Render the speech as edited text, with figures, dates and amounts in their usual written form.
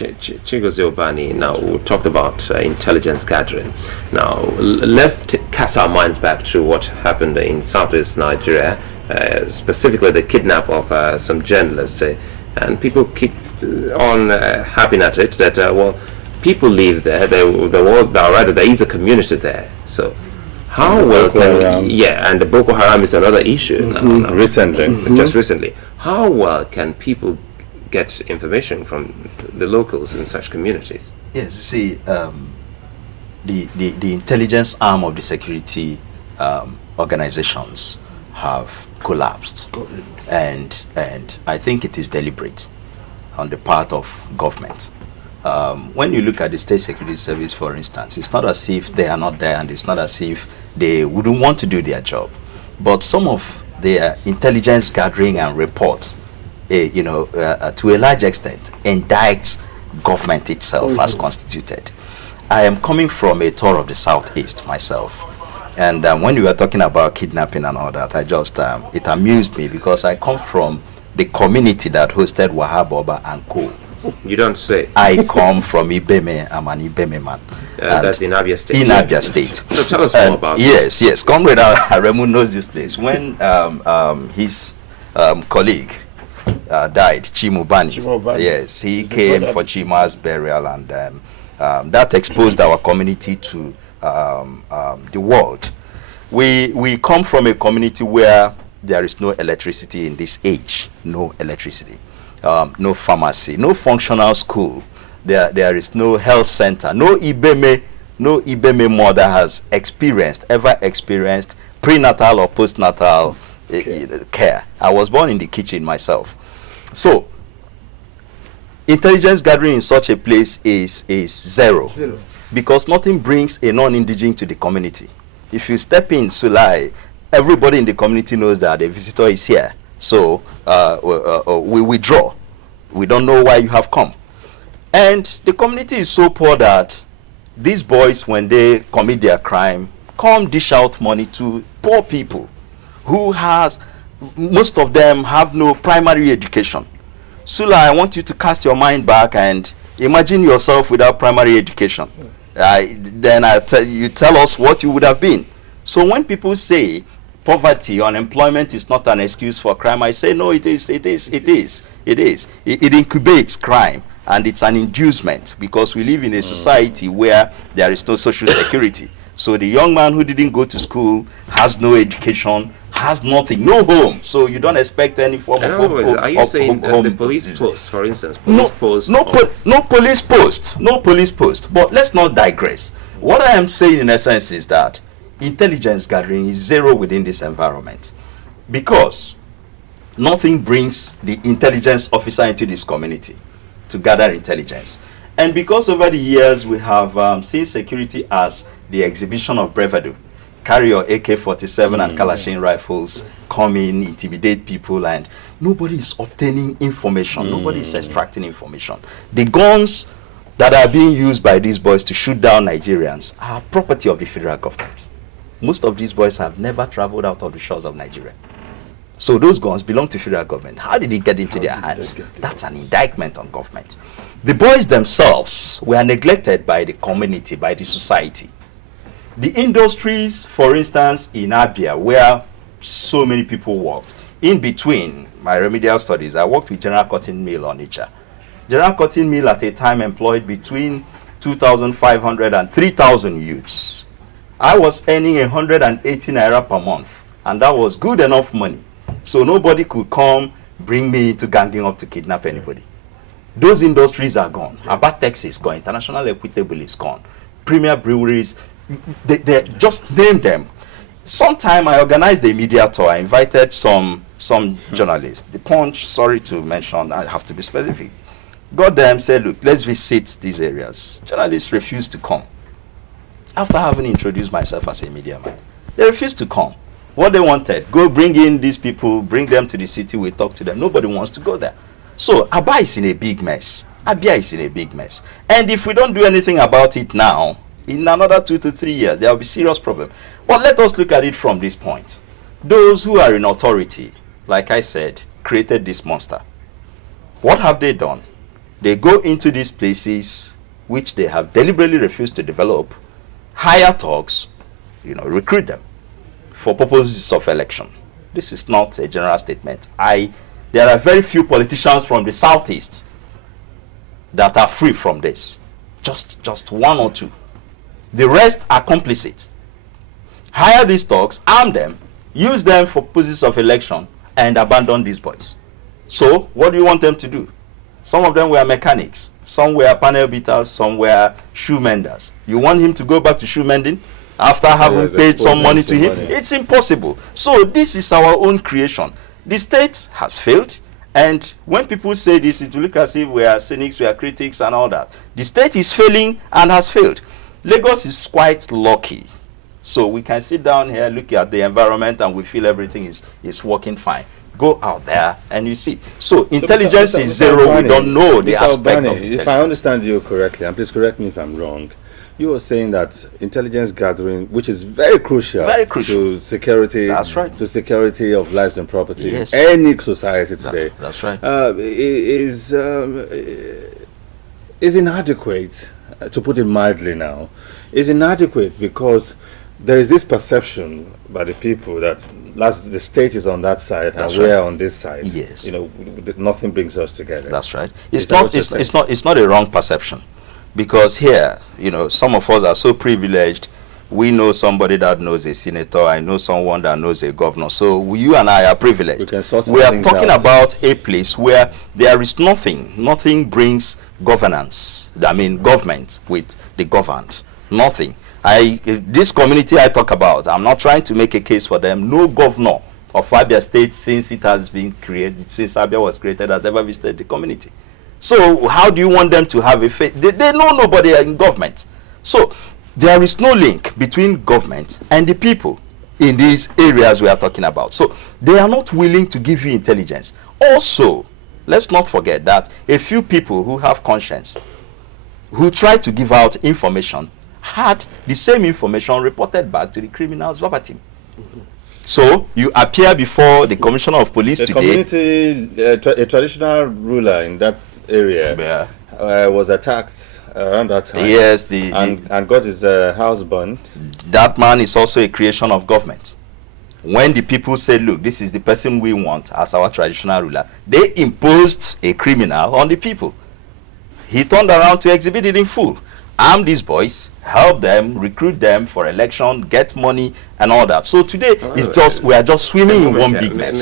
Chigozobani, now we talked about intelligence gathering. Now, let's cast our minds back to what happened in southwest Nigeria, specifically the kidnap of some journalists. And people keep on harping at it that, well, people live there, there is a community there. So, how well can... Yeah, and the Boko Haram is another issue. Now, recently. Just recently. How well can people get information from the locals in such communities? Yes, you see, the intelligence arm of the security organizations have collapsed, and I think it is deliberate on the part of government. When you look at the State Security Service, for instance, it's not as if they are not there, and it's not as if they wouldn't want to do their job, but some of their intelligence gathering and reports, to a large extent, indicts government itself as constituted. I am coming from a tour of the Southeast myself, and when you were talking about kidnapping and all that, I just it amused me because I come from the community that hosted Wahab Oba and Co. You don't say. I come from Ibeme. I'm an Ibeme man. That's in Abia State. In Abia State. So tell us more about it. Yes. Comrade Aremu knows this place. When his colleague died, Chimubani. Yes, he came for Chima's burial, and that exposed our community to the world. We come from a community where there is no electricity in this age. No electricity. No pharmacy, no functional school. There is no health center. No Ibeme mother has ever experienced prenatal or postnatal care. I was born in the kitchen myself. So, intelligence gathering in such a place is zero. Because nothing brings a non-indigene to the community. If you step in Sulai, everybody in the community knows that a visitor is here. So we withdraw. We don't know why you have come. And the community is so poor that these boys, when they commit their crime, come dish out money to poor people who most of them have no primary education. Sula, I want you to cast your mind back and imagine yourself without primary education. Then you tell us what you would have been. So when people say poverty, unemployment is not an excuse for crime, I say no, it is. It incubates crime, and it's an inducement, because we live in a society where there is no social security. So the young man who didn't go to school, has no education, has nothing, no home. So you don't expect any form of home. Are you saying the police post, for instance? No police post. But let's not digress. What I am saying in essence is that intelligence gathering is zero within this environment, because nothing brings the intelligence officer into this community to gather intelligence. And because over the years we have seen security as the exhibition of bravado, carry your AK-47 and Kalashin rifles, come in, intimidate people, and nobody is obtaining information, nobody is extracting information. The guns that are being used by these boys to shoot down Nigerians are property of the federal government. Most of these boys have never traveled out of the shores of Nigeria. So those guns belong to federal government. How did it get into their hands? That's an indictment on government. The boys themselves were neglected by the community, by the society. The industries, for instance, in Abia, where so many people worked, in between my remedial studies, I worked with General Cotton Mill on Onitsha. General Cotton Mill at a time employed between 2,500 and 3,000 youths. I was earning 180 naira per month, and that was good enough money. So nobody could come bring me into ganging up to kidnap anybody. Those industries are gone. Abatex is gone. International Equitable is gone. Premier Breweries, they just name them. Sometime I organized a media tour. I invited some journalists. The Punch, sorry to mention, I have to be specific, got them, said, look, let's visit these areas. Journalists refused to come. After having introduced myself as a media man, they refused to come. What they wanted, go bring in these people, bring them to the city, we talk to them. Nobody wants to go there. So Abia is in a big mess. Abia is in a big mess. And if we don't do anything about it now, in another 2 to 3 years, there will be serious problem. But let us look at it from this point. Those who are in authority, like I said, created this monster. What have they done? They go into these places which they have deliberately refused to develop, hire thugs, recruit them for purposes of election. This is not a general statement. There are very few politicians from the southeast that are free from this. Just one or two. The rest are complicit. Hire these thugs, arm them, use them for purposes of election, and abandon these boys. So, what do you want them to do? Some of them were mechanics, some were panel beaters, some were shoe menders. You want him to go back to shoe mending after having paid some money to him? It's impossible. So, this is our own creation. The state has failed, and when people say this, it will look as if we are cynics, we are critics, and all that. The state is failing and has failed. Lagos is quite lucky. So we can sit down here, look at the environment, and we feel everything is working fine. Go out there and you see. So intelligence is zero. We don't know the aspect of intelligence. If I understand you correctly, and please correct me if I'm wrong, you were saying that intelligence gathering, which is very crucial to security, that's right, to security of lives and property yes, in any society today, that's right, is inadequate, to put it mildly now. Is inadequate because there is this perception by the people that the state is on that side and we're on this side. Yes. Nothing brings us together. That's right. It's not a wrong perception, because here, some of us are so privileged. We know somebody that knows a senator. I know someone that knows a governor. So you and I are privileged. We are talking about a place where there is nothing. Nothing brings governance. Government with the governed. Nothing. This community I talk about, I'm not trying to make a case for them. No governor of Abia State, since it has been created, since Abia was created, has ever visited the community. So how do you want them to have a faith? They know nobody in government. So there is no link between government and the people in these areas we are talking about. So they are not willing to give you intelligence. Also, let's not forget that a few people who have conscience, who try to give out information, had the same information reported back to the criminals verbatim. So you appear before the commissioner of police today. A traditional ruler in that area was attacked around that time. Yes, and got his house burned. That man is also a creation of government. When the people said, look, this is the person we want as our traditional ruler, they imposed a criminal on the people. He turned around to exhibit it in full. Arm these boys, help them, recruit them for election, get money and all that. So today we are just swimming in one big mess.